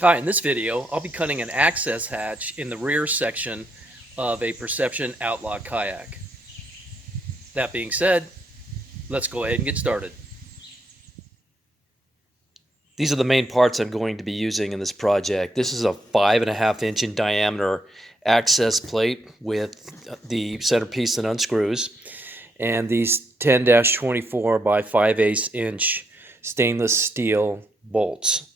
Hi, in this video, I'll be cutting an access hatch in the rear section of a Perception Outlaw kayak. That being said, let's go ahead and get started. These are the main parts I'm going to be using in this project. This is a 5.5 inch in diameter access plate with the centerpiece that unscrews, and these 10-24 by 5/8 inch stainless steel bolts.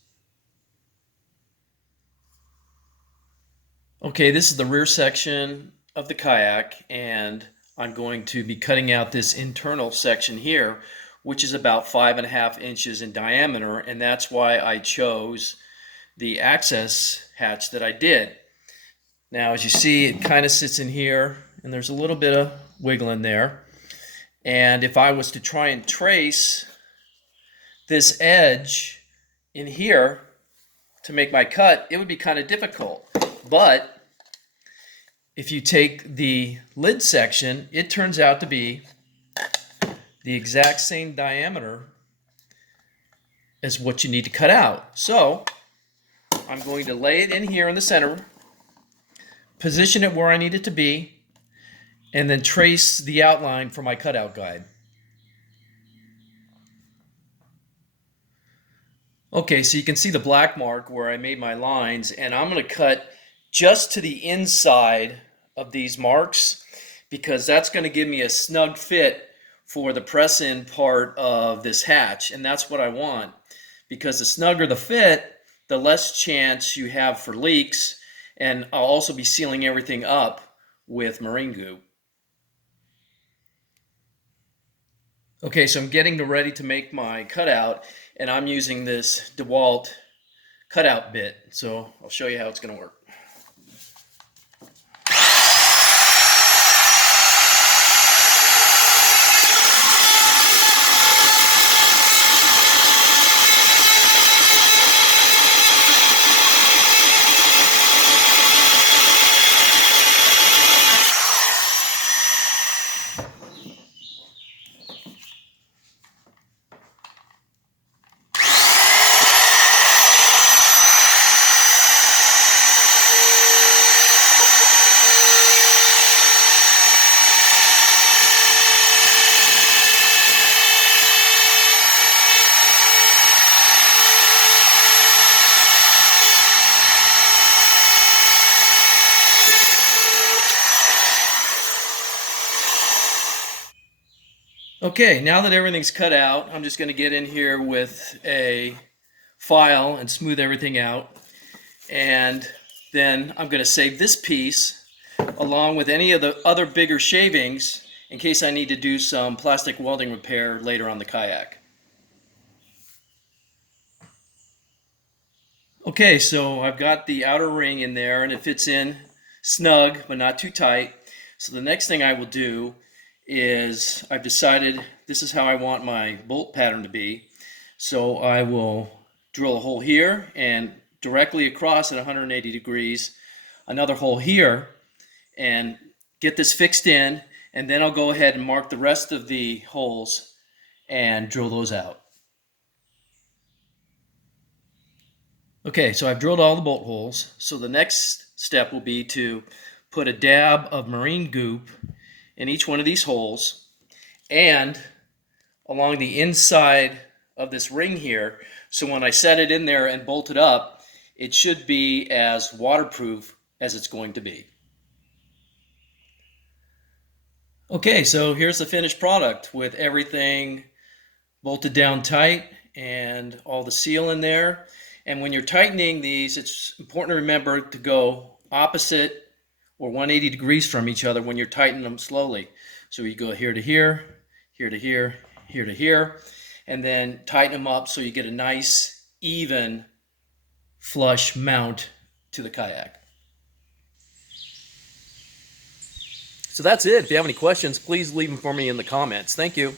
Okay, this is the rear section of the kayak, and I'm going to be cutting out this internal section here, which is about 5.5 inches in diameter, and that's why I chose the access hatch that I did. Now, as you see, it kind of sits in here, and there's a little bit of wiggle in there. And if I was to try and trace this edge in here to make my cut, it would be kind of difficult. But if you take the lid section, it turns out to be the exact same diameter as what you need to cut out. So I'm going to lay it in here in the center, position it where I need it to be, and then trace the outline for my cutout guide. Okay, so you can see the black mark where I made my lines, and I'm going to cut just to the inside of these marks because that's going to give me a snug fit for the press-in part of this hatch, and that's what I want, because the snugger the fit, the less chance you have for leaks, and I'll also be sealing everything up with marine goop. Okay, so I'm getting ready to make my cutout, and I'm using this DeWalt cutout bit, so I'll show you how it's going to work. Okay, now that everything's cut out, I'm just going to get in here with a file and smooth everything out. And then I'm going to save this piece along with any of the other bigger shavings in case I need to do some plastic welding repair later on the kayak. Okay, so I've got the outer ring in there and it fits in snug but not too tight. So the next thing I will do is I've decided this is how I want my bolt pattern to be. So I will drill a hole here and directly across at 180 degrees, another hole here, and get this fixed in, and then I'll go ahead and mark the rest of the holes and drill those out. Okay, so I've drilled all the bolt holes. So the next step will be to put a dab of marine goop in each one of these holes and along the inside of this ring here, so when I set it in there and bolt it up, it should be as waterproof as it's going to be. Okay, so here's the finished product with everything bolted down tight and all the seal in there. And when you're tightening these, it's important to remember to go opposite or 180 degrees from each other when you're tightening them slowly. So you go here to here, here to here, here to here, and then tighten them up so you get a nice, even, flush mount to the kayak. So that's it. If you have any questions, please leave them for me in the comments. Thank you.